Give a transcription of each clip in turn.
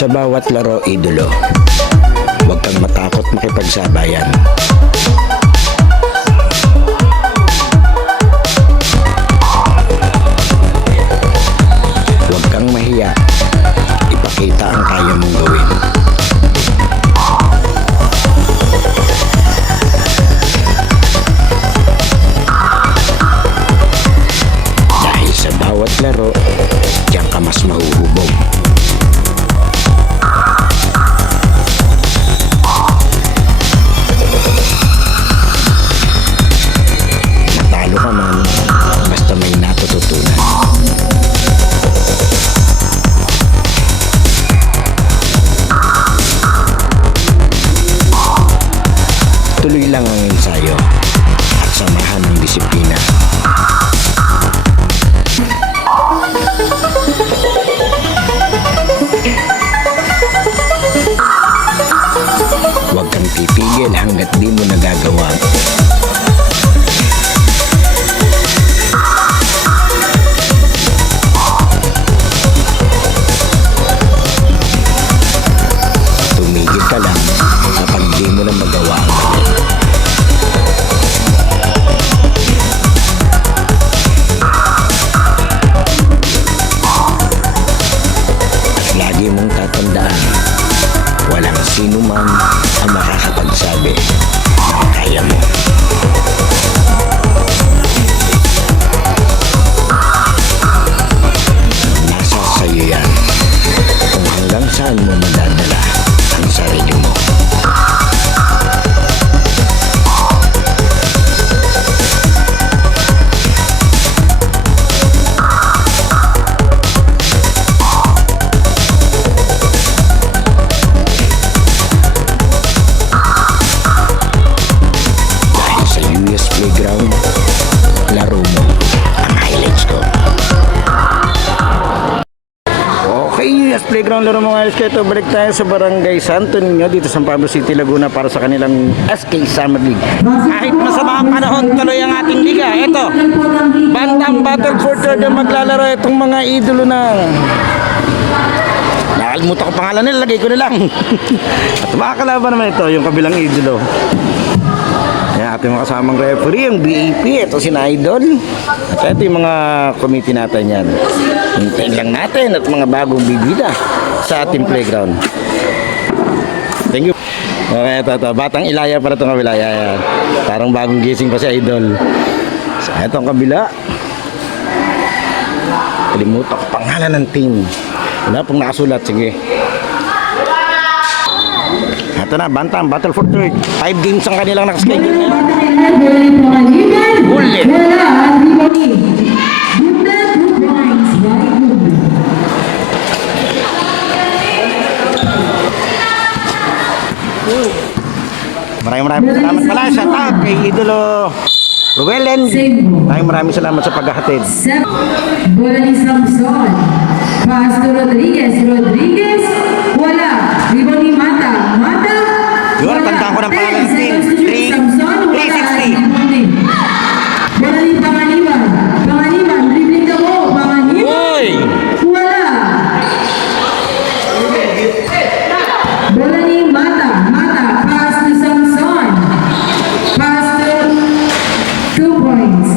Sa bawat laro, idolo, huwag kang matakot makipagsabayan. Huwag kang mahiya, ipakita ang kaya mong gawin. Dahil sa bawat laro, diyan ka mas mahuhubog. Basta may natututunan. Tuloy lang ang ensayo at samahan ng disiplina. Huwag kang titigil hanggat di mo nagagawa. Tumigil ka lang kapag di mo na magawa ang mali. At lagi mong tatandaan, walang sino man ang makakapagsabi na kaya mo. Nasa sayo yan kung hanggang saan mo madadala ang sarili mo. Dahil sa US Playground, laro mo ang highlights ko. Okay, US Playground, laro mo nga ito. Balik tayo sa Barangay Santo Niño dito sa San Pablo City, Laguna para sa kanilang SK Summer League. Kahit masama ang panahon, tuloy ang ating liga. Ito, Bandang Battle for Third ang maglalaro itong mga idolo ng... Nakalimutan ko pangalan nila, lagay ko na lang. At makakalaban naman ito, yung kabilang idolo. Yan, ating mga kasamang referee, yung BAP, ito si Idol. At ito yung mga committee natin yan. Hintayin lang natin at mga bagong bibida sa ating playground. Thank you. Okay, ito. Batang Ilaya para itong kabila. Yan. Parang bagong gising pa si Idol. So, itong kabila. Kalimutan ko pangalan ng team. Wala pong nakasulat. Sige. Ito na, Bantang, Battle for Third. 5 games ang kanilang nakaschedule na. Bullet. Maraming salamat pala sa tag kay Idolo Ruelen. Maraming salamat sa paghahatid. Bola ni Samson. Pass to Rodriguez. Rodriguez. Wala. Ribon ni Mata. Mata. Yun, tandaan ko ng pangalan ng team. 360. Bola ni Panganiban. Panganiban. Dribbling ka mo. Panganiban. Uy! Wala. Bola ni Mata. Mata. Pass to Samson. Pass to 2 points.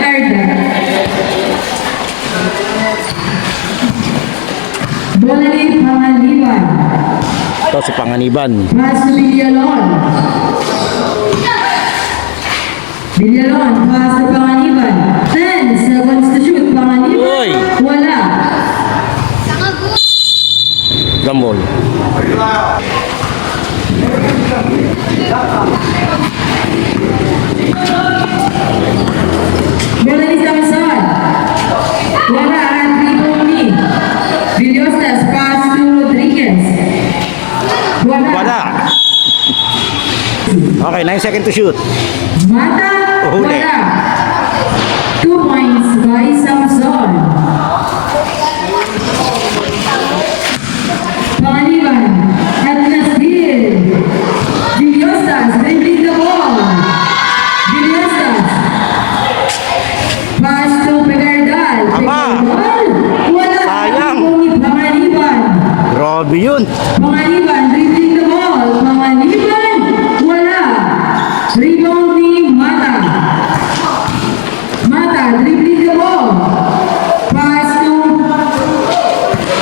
Erda. Bola ni Panganiban. Ito si Panganiban. Pass to Villalon. Villalon, pass to Panganiban. 10 seconds to shoot. Panganiban, Uy. wala. Gambol. Bola ni Samson. Wala at rebound ni Villostas, pass to Rodriguez. Wala. Okay, 9 seconds to shoot. Mata, Huli. wala. 2 points by Samson. Panganiban, at Nasir. Villostas, dribbling the ball. Villostas. Pass to Pegardal. Ama. Pegardal, wala. Sayang. Rebound ni Panganiban. Grabe yun. Panganiban, dribbling the ball. Panganiban, wala. Rebound ni Mata. Mata, dribbling the ball. Pass to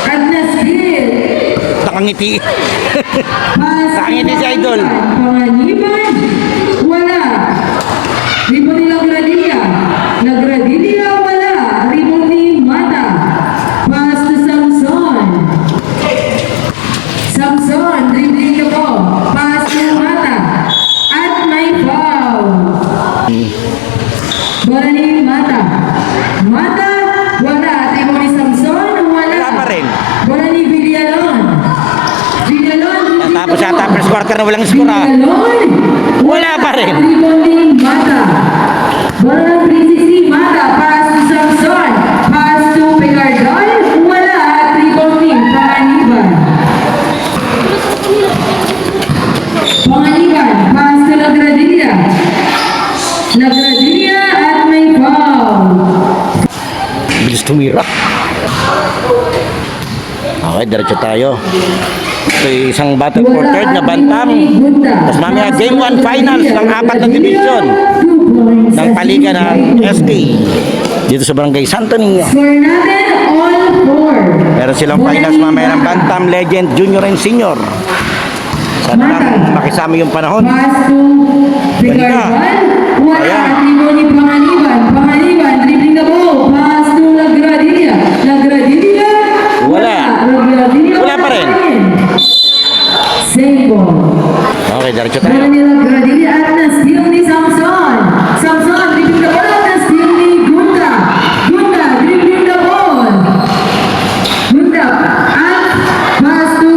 Adnasir. Nakangiti. Pass to Nakangiti si Idol. Panganiban, wala. Rebound ni Lagradilla. Lagradilla, wala. Rebound ni Mata. Pass to Samson. Samson, dribbling the ball. Pass to Mata. At may foul. Bola ni Mata. Mata, wala. Rebound ni Samson, wala. Wala pa rin. Bola ni Villalon. Villalon, dribbling Tapos the yata ball. first quarter na walang score ah. Villalon, Wala pa rin. Rebound ni Mata. Bola ng 360, Mata. Pass to Samson. Pass to Pegardal. Wala. At rebound ni Panganiban. Panganiban. Pass to Lagradilla. Lagradilla at may foul. Bilis tumira. Okay, diretso tayo. Ito yung isang battle for Wala third na at bantam. rebound ni Gunda. Tapos mamaya game 1 finals ng apat na division 2 points ng paliga ng SK dito sa Barangay Santo Niño. Score natin all 4. Meron silang finals mamaya ng Bantam Legend Junior and Senior. Sana lang makisama yung panahon. Pass to Pegardal. Wala. Ayan. At rebound ni Panganiban. Panganiban, dribbling the ball. Pass to Lagradilla. Lagradilla. Wala. Lagradilla. Wala pa rin. Same ball. Okay, diretso Bola tayo. ni Lagradilla at na-steal ni Samson. Samson, dribbling the ball at na-steal ni Gunda. Gunda, dribbling the ball. Gunda, at pass to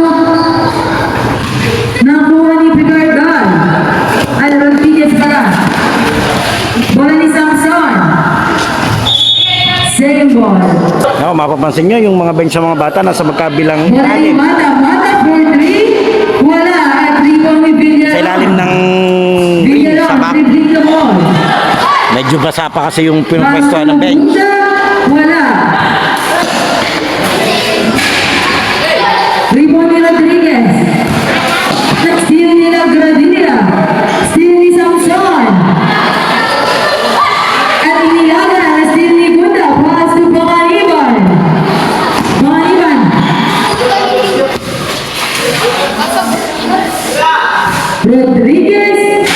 nakuha ni Pegardal. At Rodriguez pala. Bola ni Samson. Same ball. No, mapapansin nyo yung mga bench sa mga bata nasa magkabilang Bola ni ilalim. Mata. Mata for 3. Wala. At rebound ni Villalon. Sa ilalim ng green sa Villalon, map. dribbling the ball. Medyo basa pa kasi yung pinapwestuhan ng bench. Wala. Rebound ni Rodriguez. Steal ni Lagradilla. Steal ni Samson. At inilaga na steal ni Gunda. Pass to Panganiban. Panganiban. Rodriguez.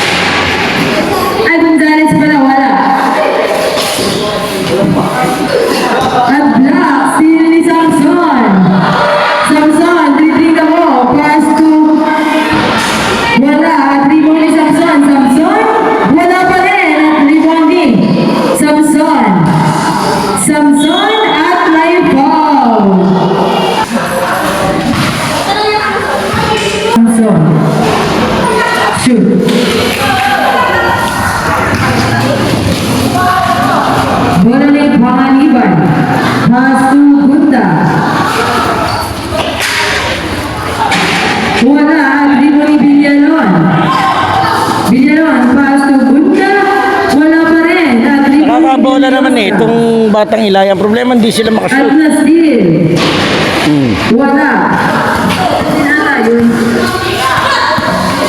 Ay, Gonzales pala, wala. At block, steal ni Samson. Samson, dribbling the ball, pass to... Wala, at rebound ni Samson. Samson, wala pa rin. At rebound ni Samson. Samson at may foul. Samson. Shoot. Bola ni Panganiban. Pass to Gunda. Wala. At rebound ni Villalon. Villalon. Pass to Gunda. Wala pa rin. At rebound ni Nakakabola naman eh, Villalon. itong batang ilay. Ang problema, hindi sila At makashoot. na-steal. Wala. Sinala yun.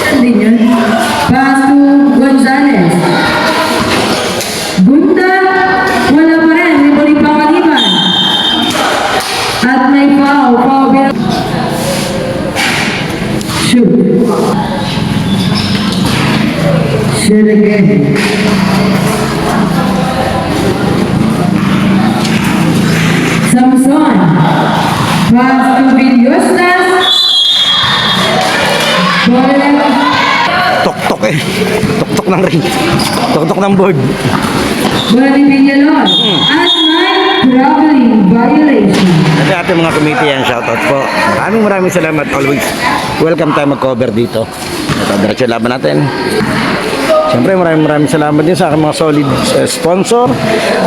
Hindi yun. Pass to Gonzales. Gunda. Wala pa rin. Rebound ni Panganiban. At may foul. Foul. Shoot. Shoot again. Pass to Villostas. Bola Tok-tok eh. Tok-tok ng ring. Tok-tok ng board. bola ni Villalon. At may traveling violation. Kasi ating mga committee yan, shoutout po. Maraming salamat always. Welcome tayo mag-cover dito. Ito, diretso yung laban natin. Siyempre, maraming salamat din sa aking mga solid sponsor.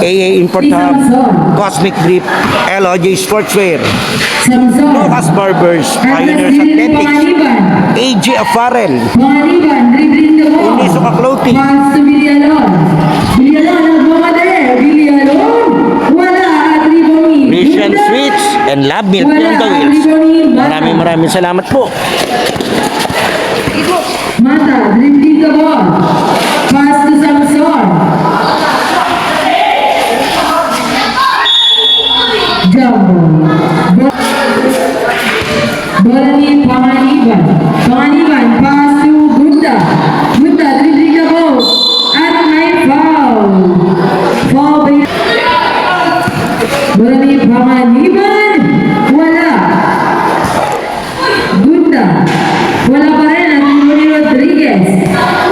AA Import Hub, Cosmic Drip, LOJ Sportswear, Samson. Lucas Barbers, Pioneers Athletics, AG Apparel, Pangaliban, dribbling the ball. Unisoka Clothing, Pass to Villalon. Villalon, nagmamadali. Villalon. Wala at Riboni. Mission Switch, and Lab Milk Wala on the at wheels. Riboni. Mata. Maraming salamat po. Mata, dribbling the ball. Pass to Samson. Jumbo. Bola ni Pangaliban. Pangaliban, pass to Gunda. Gunda, dribbling the ball. At may foul. Foul by... Bola ni Pangaliban. Wala. Gunda. Wala pa rin ang numero ni Rodriguez.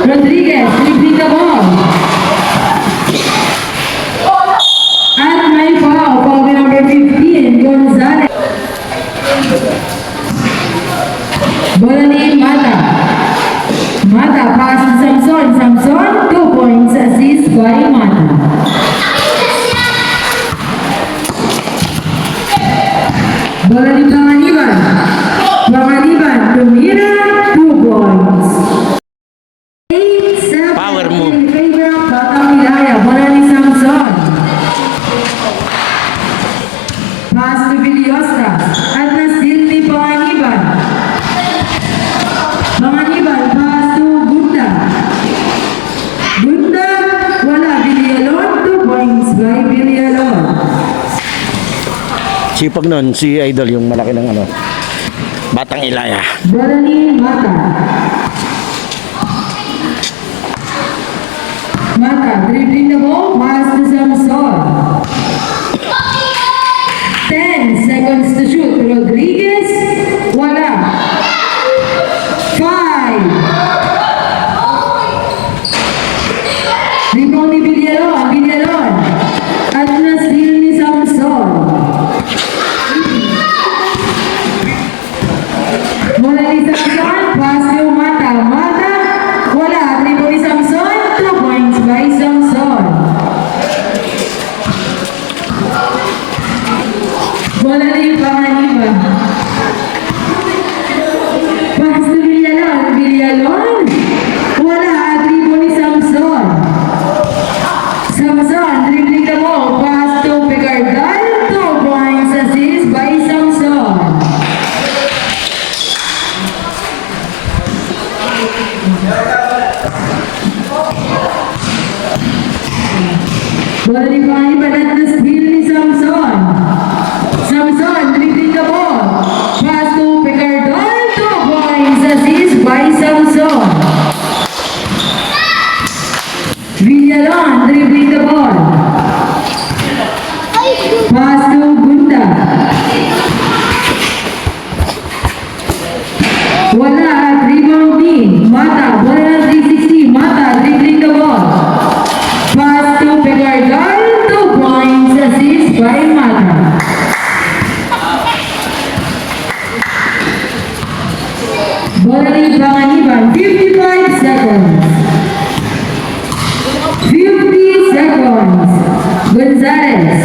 Rodriguez, dribbling the ball. At may foul. Foul by number 15, Gonzalez. Bola ni Mata. Mata, pass to Samson. Samson, 2 points, assist by Mata. Bola ni Pangaliban. Pangaliban, tumira, 2 points. 8-7 Power move. in favor of Batang Ilaya. Bola ni Samson. Pass to Villosta. At na-steal ni Pangaliban. Pangaliban, pass to Gunda. Gunda, wala. Villalon, 2 points by Villalon. Sipag nun, si Idol, yung malaki ng Batang Ilaya. Bola ni Mata. Mata, dribbling the ball, pass to Samson. 10 seconds to shoot. Rodriguez, wala. 5. Rebound ni Villalon. Villalon. At na-steal ni Samson. Bola ni Samson, pass to Mata. Mata, wala. Rebound ni Samson, 2 points by Samson. Bola ni Pangaliban. Pass to Villalon. Villalon, wala. Rebound ni Samson. Samson, dribbling the ball. Pass to Picardal, 2 points, assist by Samson. Bola ni Pangaliban at na-steal ni Samson. Samson, dribbling the ball. Pass to Picardal, 2 points, assist by Samson. Villalon, dribbling the ball. Pass to Gunda. Wala at rebound ni Mata. Bola 360. Mata, dribbling the ball. Pass to Picardal, 2 points, assist by Mata. Bola ni Pangaliban, 55 seconds. 50 seconds. Gonzalez.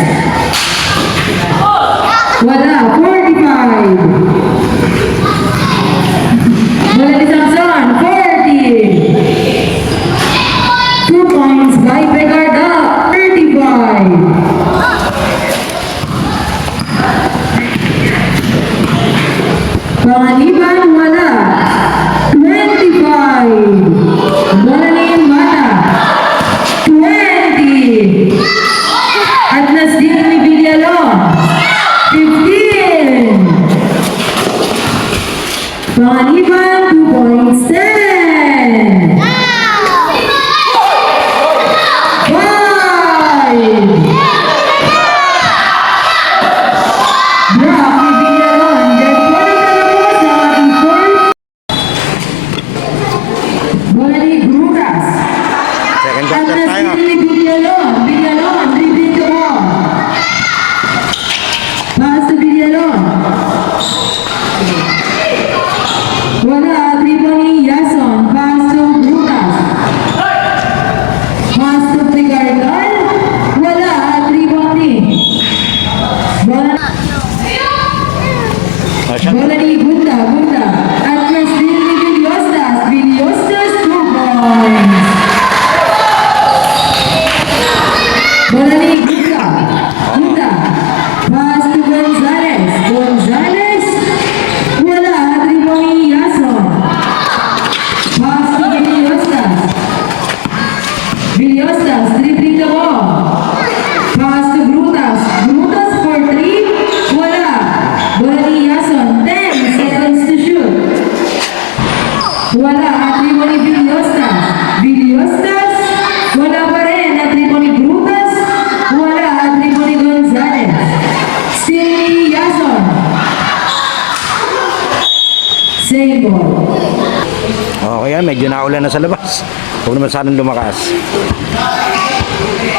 na sa labas. Huwag naman sanang lumakas.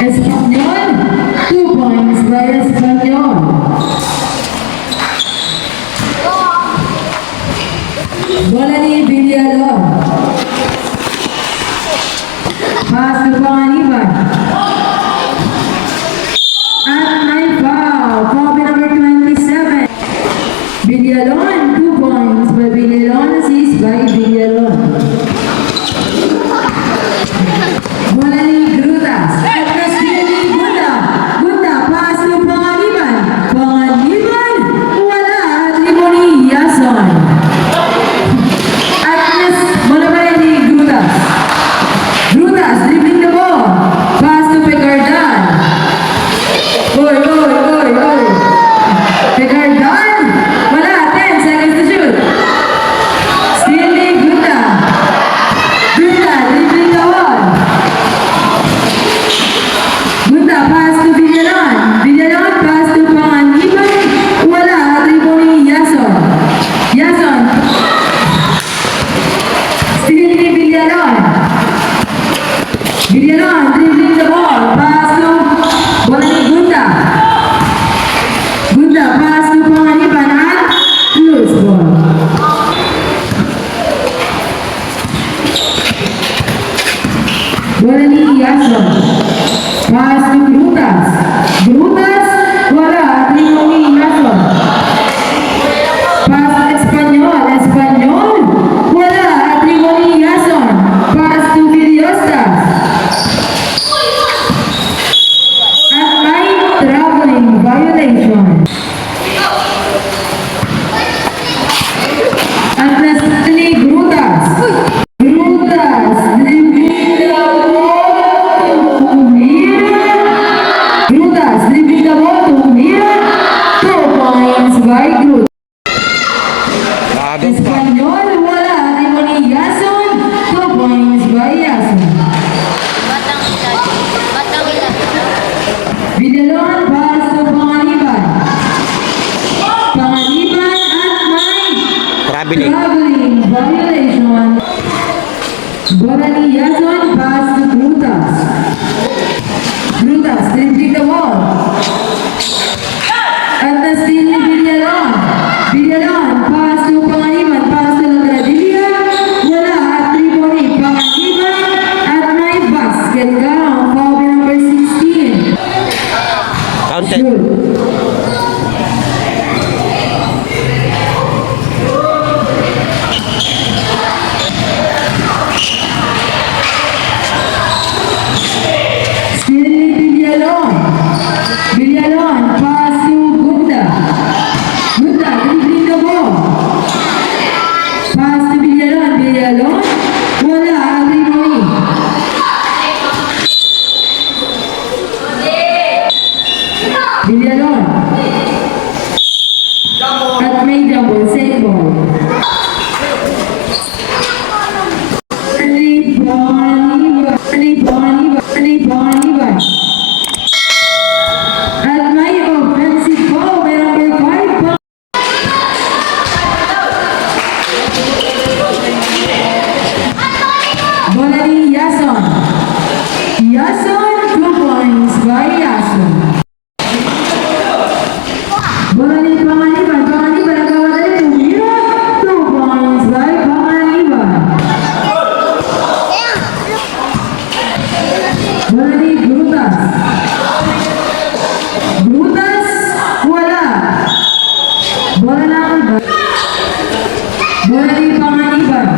Espanyol, 2 points by Espanyol. Bola ni Villalon. Pass to Panganiban. At may foul. Foul number 27. Villalon, 2 points by Villalon. Assist by Villalon. Bola ni Grutas. At steal ni Gunda. Gunda, pass to Panganiban. Panganiban, wala. At libo ni Yason. Agnes, bola pa rin ni Grutas. Grutas, dribbling the ball. Pass to Pegardan. Oy. Pegardan, wala. 10 seconds to shoot. Still ni Gruta. Gruta, dribbling the ball. Gruta, pass to Villalon. Villalon, pass to Panganiban. Wala. Dribble ni Yason. Yason. Still ni Villalon. Villalon, dribbling the ball. Pass to bola ni Gunda. Gunda, pass to Panganiban at loose ball. Bola ni Yason. Pass to Grutas. Grutas, wala. Dribble ni Yason. Pass to Espanyol. Espanyol, wala. Dribble ni Yason. Pass to Villostas. At may traveling violation. At nasa ni Grutas. Grutas, dribbling the ball to Mira. Grutas, dribbling the ball to Mira. 2 points by Grutas. Nakagod pa. Espanyol, wala. Dribble ni Yason. 2 points by Yason. Batang ilan? Villalon, pass to Panganiban. Panganiban at may Traveling. traveling violation. Bola ni Yason, pass to Grutas. Grutas, dribbling the ball. At the steal ni Villalon. Villalon, pass to Panganiban, pass to Lagradilla. Wala. At dribble ni Panganiban at may basket count. Foul number 16. Counted. Shoot. Still ni Villalon. Villalon, pass to Gunda. Gunda, dribbling the ball. Pass to Villalon. Villalon, wala. Dribble ni. Villalon. At may double, save ball. Alibangan. At may offensive foul by number 5. Bola ni Yason. Yason, 2 points by Yason. Bola ni Panganiban. Panganiban, nagkawadali. Tumira. 2 points by Panganiban. Bola ni Grutas. Grutas, wala. Bola na bola ni Panganiban.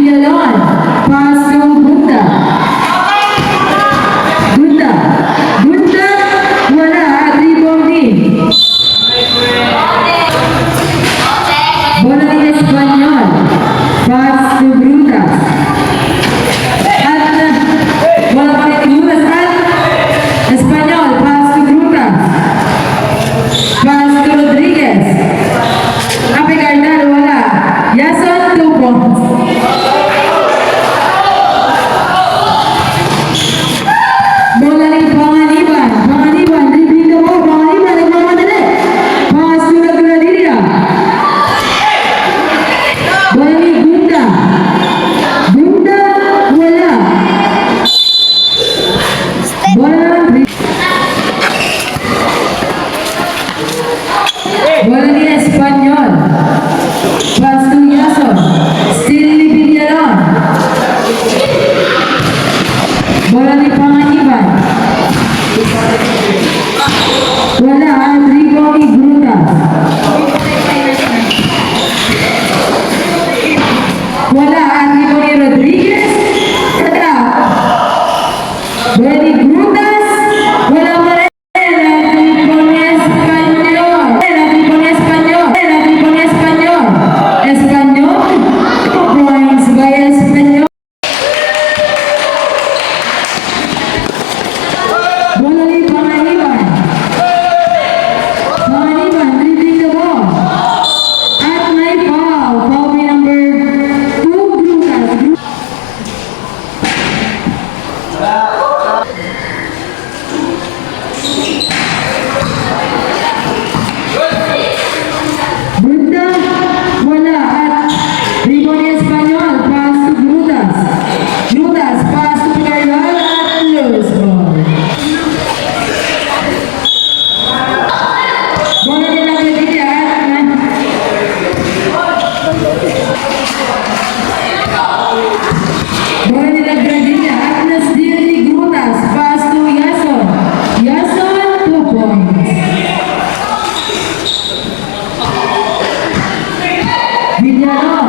Villalon. Pass to Gunda. Gunda. Gunda. Wala. At rebound din. Bola ni Espanyol. Pass to Brutas. At bola pa rin Brutas. At Espanyol. Pass to Brutas. Pass to Rodriguez. Ape Cardal. Wala. Yason 2 points. Bola ni Panganiban. Panganiban. Dribbling the ball. Panganiban. Nagmamadali. Pass to Nagradilla. Bola ni Gunda. Gunda. Wala. Bola ni Bola ni Espanyol. Pass to Yason. Still ni Villalon. Bola ni Panganiban. Wala. At rebound ni Brutas. Wala. At rebound ni Rodriguez. Wala. Bola ni Brutas. Wala pa rin. At rebound ni Espanyol. At rebound ni Espanyol. At rebound ni Espanyol. Espanyol. 2 points by Espanyol. Bola ni Panganiban. Panganiban, dribbling the ball. At may foul. Foul by number 2, Brutas. Bunda, wala. At rebound ni Espanyol. Pass to Brutas. Brutas, pass to Cardal. At loose ball. Bola ni Nagradilla. Bola ni Nagradilla. At na-steal ni Brutas. Pass to Yason. Yason, 2 points. Villalon.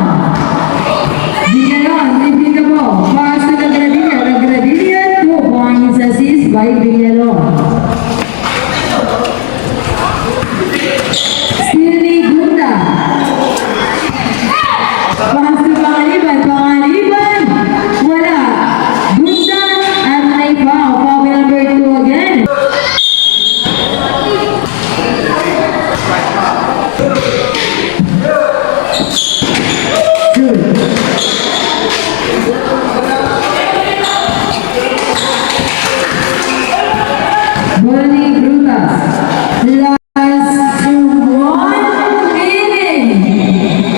Villalon, dribbling the ball. Pass to Nagradilla. Nagradilla, 2 points. Assist by Villalon. Still ni Gunda. Pass to Panganiban. Panganiban. Wala. Gunda at may foul. Foul number 2 again. Good. Bola ni Brutas. Last to 1 minute.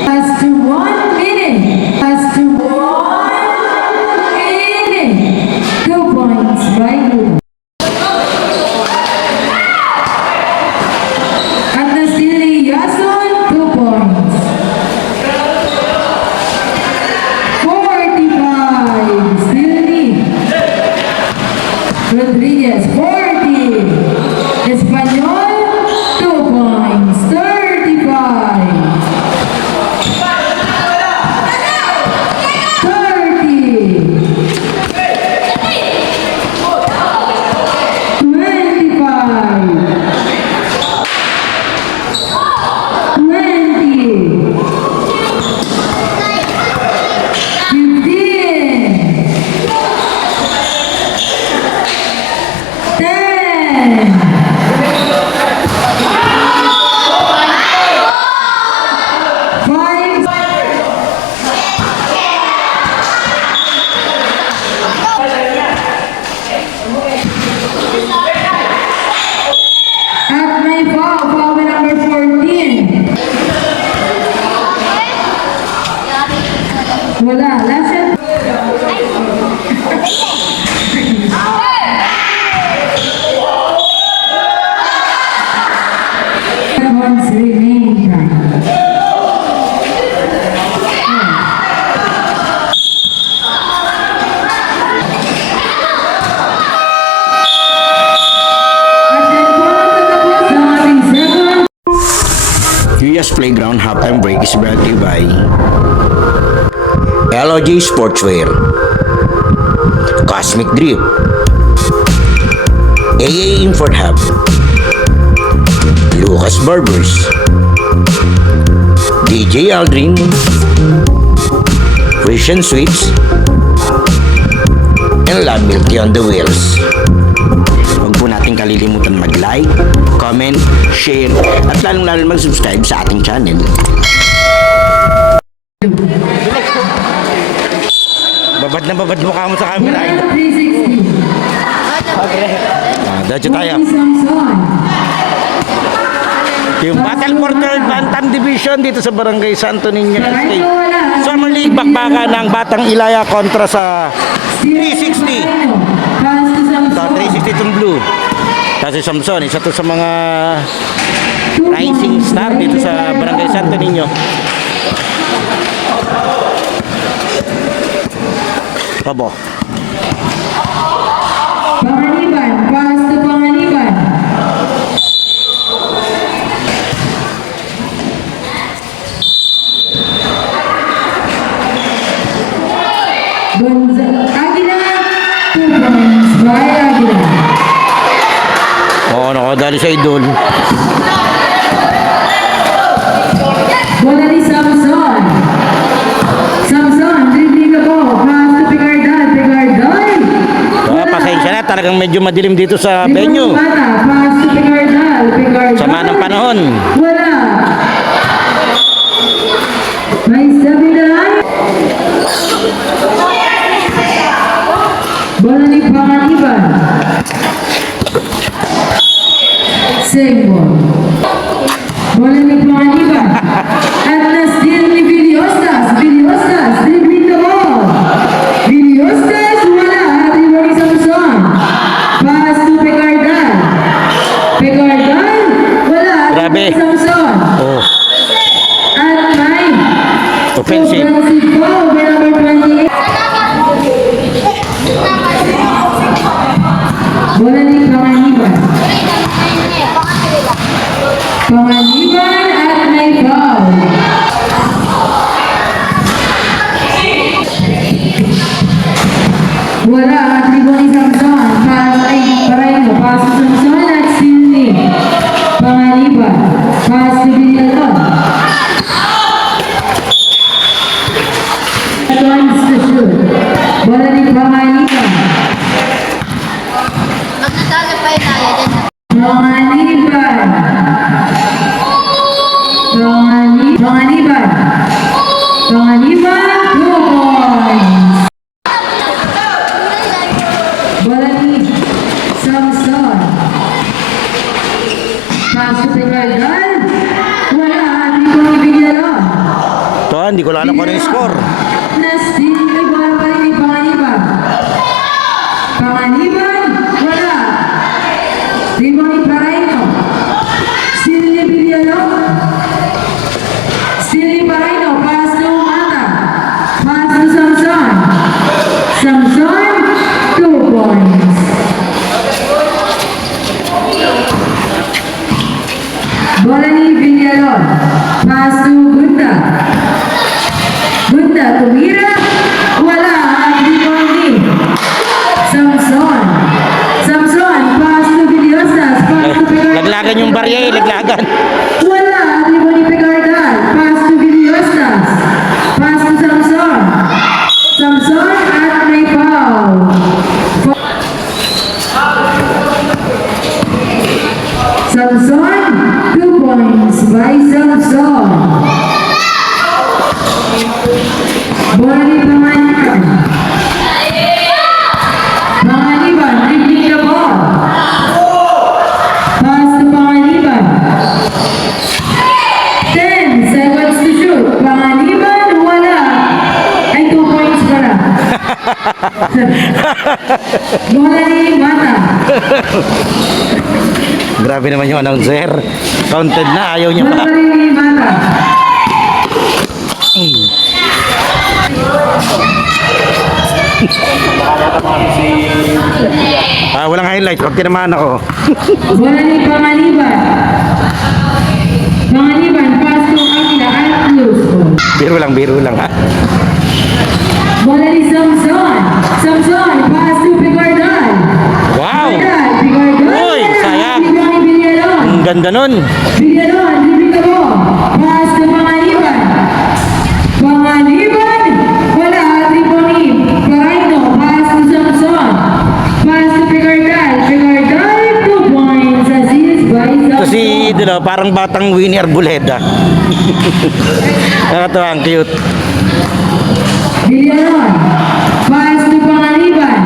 Last to 1 minute. Last to 1 minute. 2 points by Brutas. At na-steal ni Yason, 2 points. 45. Still ni Rodriguez. 40. Espanyol, 2 points. 35. 30. 'Curious Playground halftime break is brought to you by LOJ Sportswear, Cosmic Drip, AA Import Hub, Lucas Barbers, DJ Aldrin, Christian Sweets, and Love Milky on the Wheels. Huwag po natin kalilimutan mag-like, comment, share, at lalong-lalo mag-subscribe sa ating channel. Babad na babad mukha mo sa camera. 360. Diretso tayo. Samson. Yung Battle for Third Bantam Division dito sa Barangay Santo Niño State. Summer League, bakbakan ng Batang Ilaya kontra sa 360. Ito, 360 itong blue. Kasi Samson, isa to sa mga rising star dito sa Barangay Santo Niño. Robo. Panganiban, pass to Panganiban. Aguila, 2 points by Aguila. Oo, nakadali sa idol. Bola ni Samson. Samson, dribbling na po. Pass to Picardal. Picardal. Pasensya na, talagang medyo madilim dito sa venue. Pass to Picardal. Picardal. Sama ng panahon. Wala. May sabi na lang. Bola ni Panganiban. Same ball. Bola ni Panganiban. At na-steal ni Villostas. Villostas, dribbling the ball. Villostas, wala. Dribbling ni Samson. Pass to Picardal. Picardal, wala. Grabe. Dribbling ni Samson. Oh, At may offensive. foul by number 28. Bola ni Panganiban. Panganiban at may foul. Wala at libon ni Samson. Pass ay Parayno. Pass to Samson at steal ni Panganiban. Pass to Villalon. Wants to shoot. Bola ni Panganiban. Magdadala pa yun tayo dyan. Panganiban. Panganiban. Panganiban. 2 points. Bola ni Samson. Pass to Picardal. Wala. Hindi ko Villalon. Ito, hindi ko lang alam kung ano yung score. Na-steal ay bola pa rin ni Panganiban. Panganiban. Wala. Rebound ni Parayno. Steal ni Villalon. Steal ni Parayno. Pass to Mata. Pass to Samson. Samson. 2 points. Bola ni Villalon. Pass to Gunda. Gunda tumira. Wala. Rebound ni Samson. Samson. Pass to Villostas. Pass to Picardal. Laglagan yung barya eh, laglagan. Wala. Rebound ni Picardal. Pass to Villostas. Pass to Samson. Samson at may foul. Samson, 2 points by Samson. Bola ni Panganiban. Panganiban, dribbling the ball. Pass to Panganiban. 10 seconds to shoot. Panganiban, wala. Ay, 2 points pala. Bola ni Mata. Grabe naman yung announcer. Counted na, ayaw niya Bola pa. ni Mata. Walang highlight, huwag tinamaan ako. Bola ni Panganiban. Panganiban, pass to Aguila at close ball. Biro lang ha. Villanon. Villanon, dribbling the ball. Pass to Panganiban. Panganiban, wala, Triponi. Paraino, pass to Samson. Pass to Picardal. Picardal, 2 points. Assist by Ito Samson. si Idolo, parang batang Winnie Arboleda. Nakatawa, ang cute. Villanon, pass to Panganiban.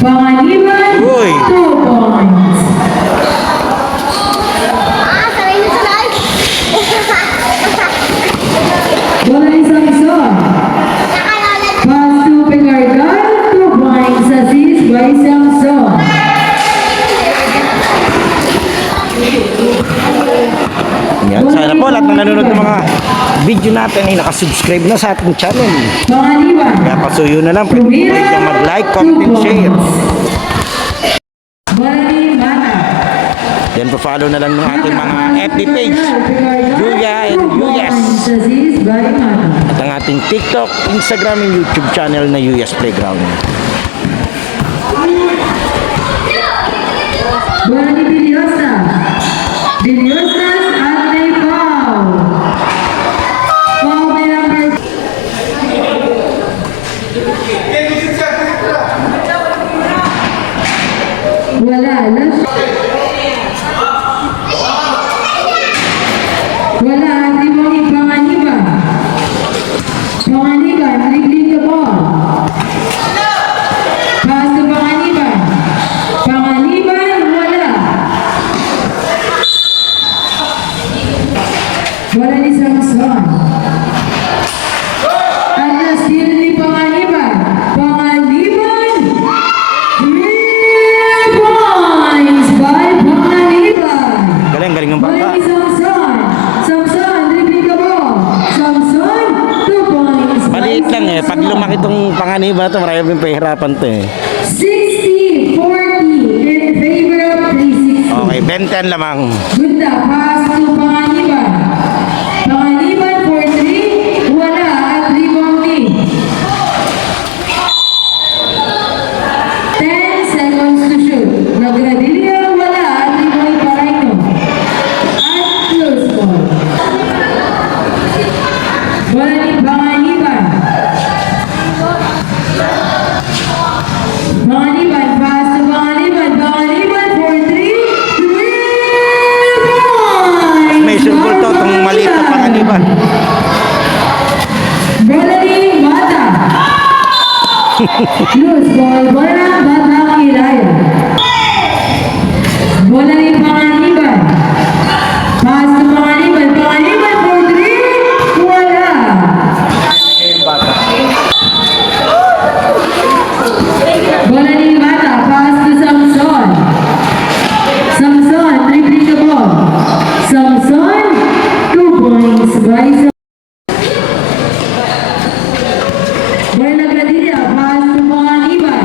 Panganiban, Uy. 2 points. Saray na saray. Bola ni Samson. Nakalalat. Pass to Picardal, 2 points. Assist by Samson. Yan, sana po lahat ng nanonood ng mga video natin ay nakasubscribe na sa ating channel. Panganiban. Kaya pasuyo na lang, pwede kang mag-like, comment, and share. Bola ni Mata. Then pa-follow na lang ng ating mga FB page, Yuya and Yuyas. Assist by Mata. At ang ating TikTok, Instagram, and YouTube channel na Yuyas Playground. Bola ni Biliosa. Biliosa at may foul. Foul by number. Wala. Wala. Triboni Panganiban. Panganiban, dribbling the ball. Pass to Panganiban. Panganiban, wala. Wala ni Samson. At na-steal ni Panganiban. Panganiban, 3 points by Panganiban. Galing, galing ng Wala bata. ni Samson. Samson, dribbling the ball. Samson, 2 points. by Maliit lang eh. Pag Samson. lumaki itong panganiba ito, marami pahirapan ito eh. 60-40 in favor of 360. Okay, 20 lamang. Gunda, pass to Panganiban. Panganiban for 3, wala at rebounding. 10 seconds to shoot. Nagradilya, wala at rebound Paraino. At close ball. Wala ni Panganiban. Panganiban, pass to Panganiban. Panganiban for 3, 3 points. Measurable to, itong maliit na panganiban. Bola ni Mata. Loose ball. Bola Batang Hiraya. Bola ni Panganiban. Pass to Panganiban. Panganiban for 3, wala. Bola ni Mata. Pass to Samson. Samson, dribbling the ball. Samson, 2 points by Samson. Bola nagradilya, pass to Panganiban.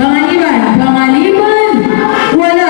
Panganiban, wala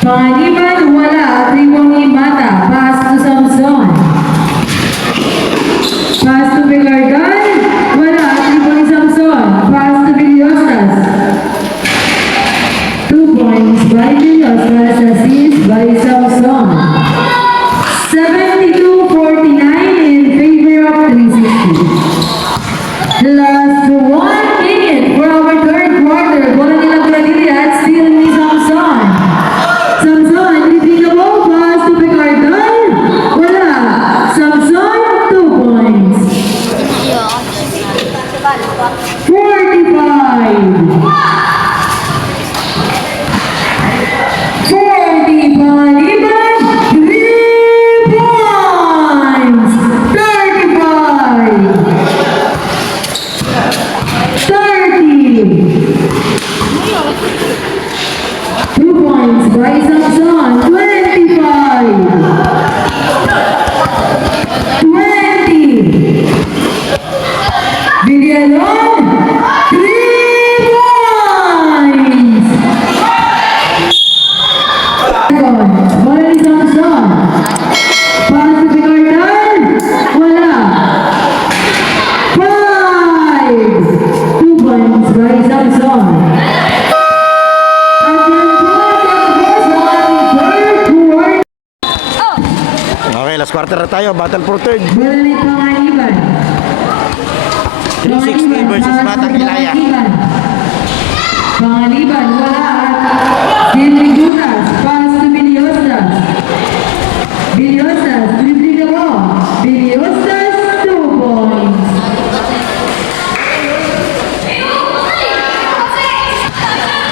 Panganiban, wala. Tribong Mata, pass to Samson. Pass to Begargan, wala. Tribong Samson, pass to Villosas. 2 points by Villosas, assist by Samson. 72-49 in favor of 360. Last 1 minute for our third quarter. Bola nilang Granilla at still ni Samson. Samson, dribling the ball, pass to Picardal. Wala. Samson, 2 points. 45. 40 Paliban, 3 points. 35. 30. 2 points by Samson. 25. 20. Villalon. 3 points. Bola ni Samson. Pass to Picardal. Wala. 5. 2 points by Samson. At yan po, tapos ang ating third quarter. Okay, last quarter na tayo. Battle for third. Bola ni Panganiban. 360 versus Batang Ilaya. Panganiban, wala. Dinrigutas, pass to Villosas. Villosas, dribbling the ball. Villosas, 2 points.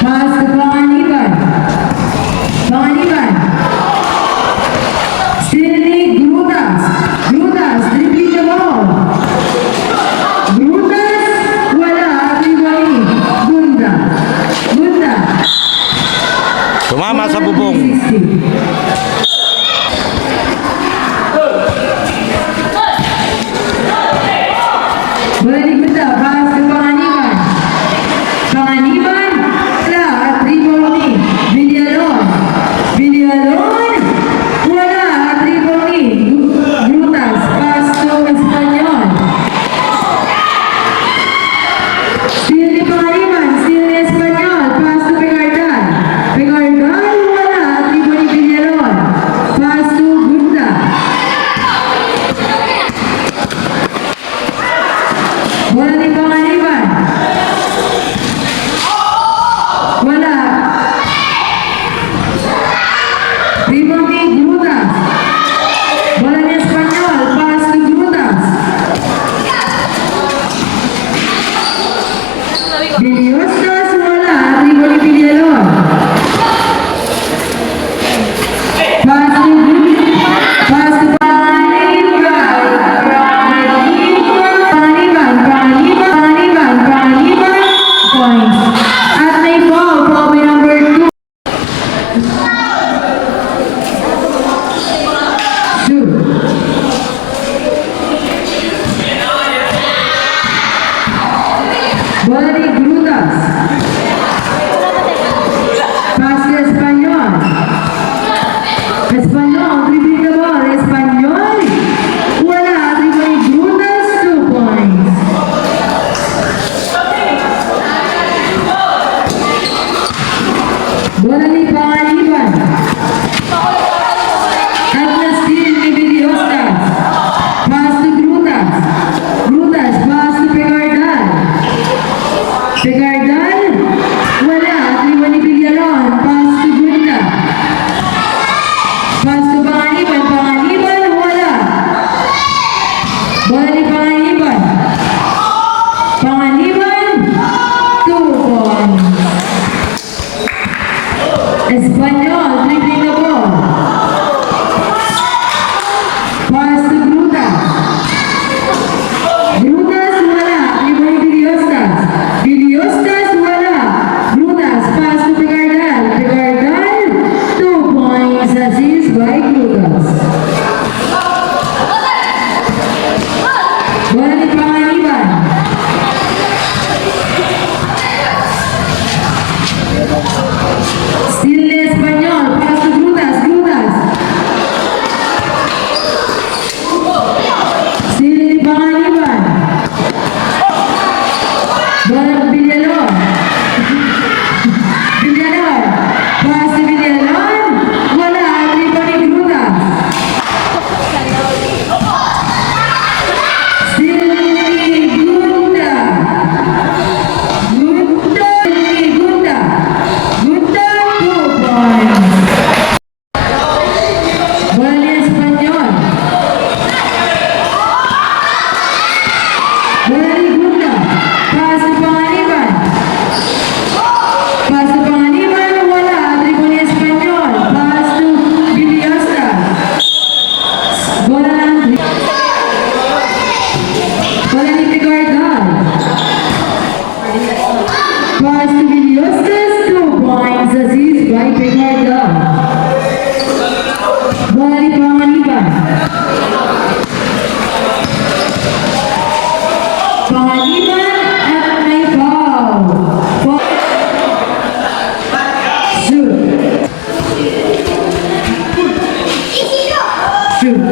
Pass to Panganiban. Panganiban. Still Grutas. Grutas, dribbling the ball. Grutas, wala. Ribay. Gunda. Gunda. Tumama sa bubong. 60. Bola ni Gunda, pass to Panganiban. Panganiban, wala. At rebound ni Villalon. Villalon, wala. At rebound ni Grutas, pass to Espanyol. Still ni Panganiban, still ni Espanyol, pass to Picardal. Picardal, wala. At rebound ni Villalon, pass to Gunda. Bola ni Panganiban. Wala. Rebound ni Grutas. Bola ni Espanyol, pass to Grutas. Villosas, wala. Rebound ni Villalon. Pass to Pass to Panganiban. Panganiban. Points. At may foul, foul by number 2. Bola ni Grutas. Pass to Espanyol. Espanyol, dribbling the ball. Espanyol. Wala. Dribbling ni Grutas, 2 points. Bola ni Panganiban. At na-steal ni Villosas. Pass to Grutas. Grutas, pass to Picardal. Picardal, wala. At rebound ni Villalon. Pass to Gunda. Pass to Panganiban. Panganiban, wala. Bola ni Panganiban. Panganiban, 2 points. Espanyol, dribbling the ball. Pass to Grutas. Grutas, wala. Rebound ni Villosas. Villosas, wala. Grutas, pass to Picardal. Picardal, 2 points. Assist by Grutas. Bola ni Panganiban. Still ni Espanyol, pass to points. Bola ni Espanyol. Bola ni Gunda. Pass to Panganiban. Pass to Panganiban. Wala. Dribble ni Espanyol. Pass to Viliosta. Bola lang. Bola ni Tigardal. Pass to Viliosta. 2 points. Assist by Tigardal. Bola ni Panganiban. Panganiban at may foul. Shoot. Shoot.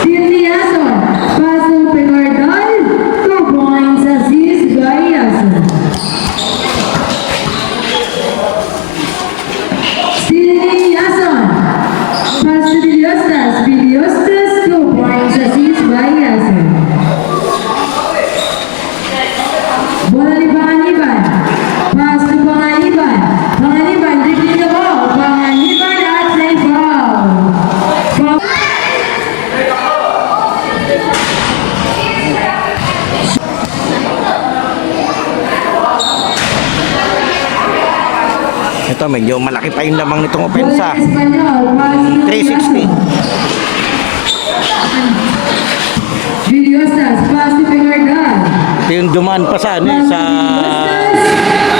Steal Yason. Pass to Pegardal. 2 points. Assist by Yason. Steal Yason. Pass to Viliostas. Viliostas. 2 points. Assist by Yason. Bola ni Panganiban. Pass to Panganiban. Panganiban. Dribbling the ball. Panganiban at may foul. Foul. Ito, medyo malaki pa yung lamang nitong opensa. Bola ni Espanyol. Pass to 360. Viliostas. Pass to Pegardal. Ito yung dumaan pa sa, ano, sa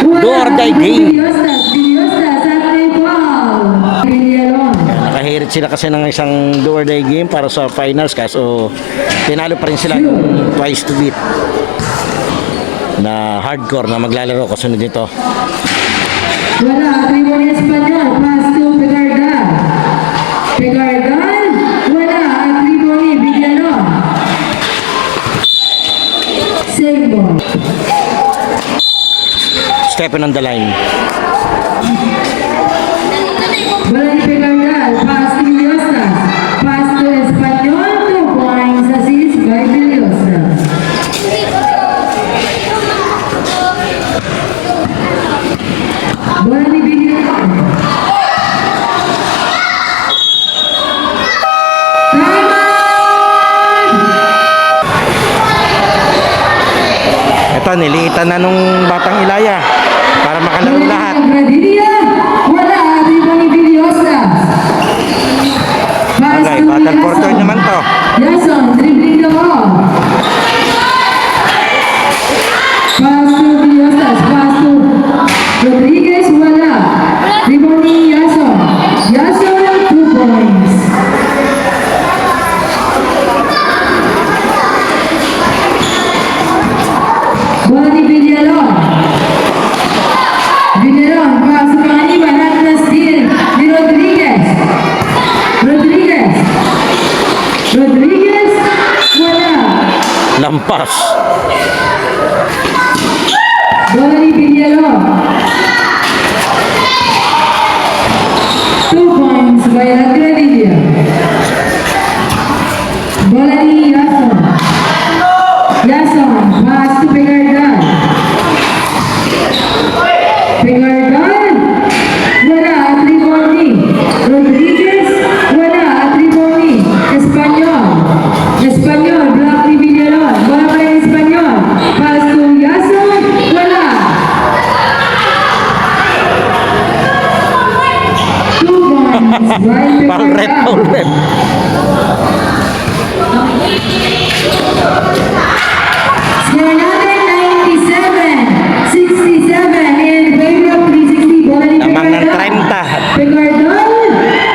Wala. do or die game. Viliostas at may foul. Villalon. Nakahirit sila kasi ng isang do or die game para sa finals, kaso tinalo pa rin sila ng twice to beat na hardcore na maglalaro kasunod nito. Wala. Dribble ni Espanyol. Pass to Pegardal. Pegardal. Wala. Dribble ni Villalon. Save ball. Stepping on the line. Bola ni Pegardal. Pass to Viliostas. Pass to Espanyol. 2 points. Assist by Viliostas. Bola ni Villalon. Time out! Ito, niliitan na nung batang Ilaya para makalaro lahat. Gradilla. Wala. Dribble ni Viliostas. Pass Okay, to battle for Yason. turn naman to. Yason, dribbling the ball. Pass to Viliostas. Pass to Rodriguez. Wala. Dribble ni Yason. Yason, 2 points. Bola ni Villalon. Villalon, pass to Panganiban at na steal ni Rodriguez. Rodriguez. Rodriguez. Wala. Lampas. Bola ni Villalon. 2 points by Gradilla. Bola ni Yason. Yason, pass to Pegardal. Pegardal. Wala. Dribble ni Rodriguez. Wala. Dribble ni Espanyol. Espanyol, block ni Villalon. Bola pa ni Espanyol. Pass to Yason. Wala. 2 points by Pang rep, pang Pegardal. rep. Score natin 97-67 in favor of 360. Bola ni Lamang ng Pegardal. 30. Pegardal.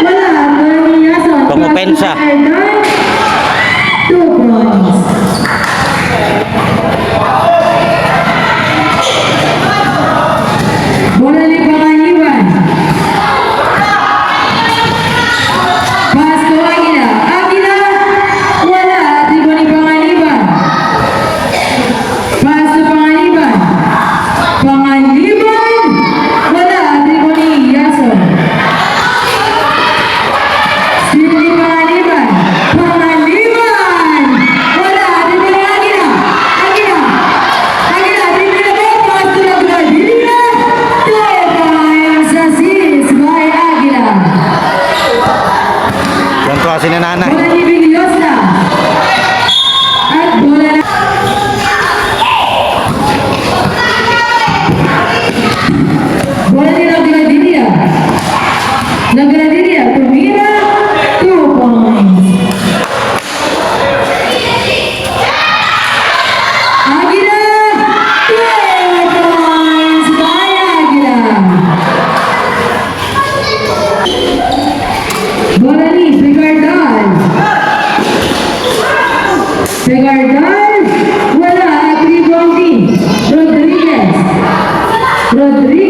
Wala. Bola ni Yason. Pangopensa. Pegardal. 2 points. Bola ni Panganiban. Pass to Rodrigo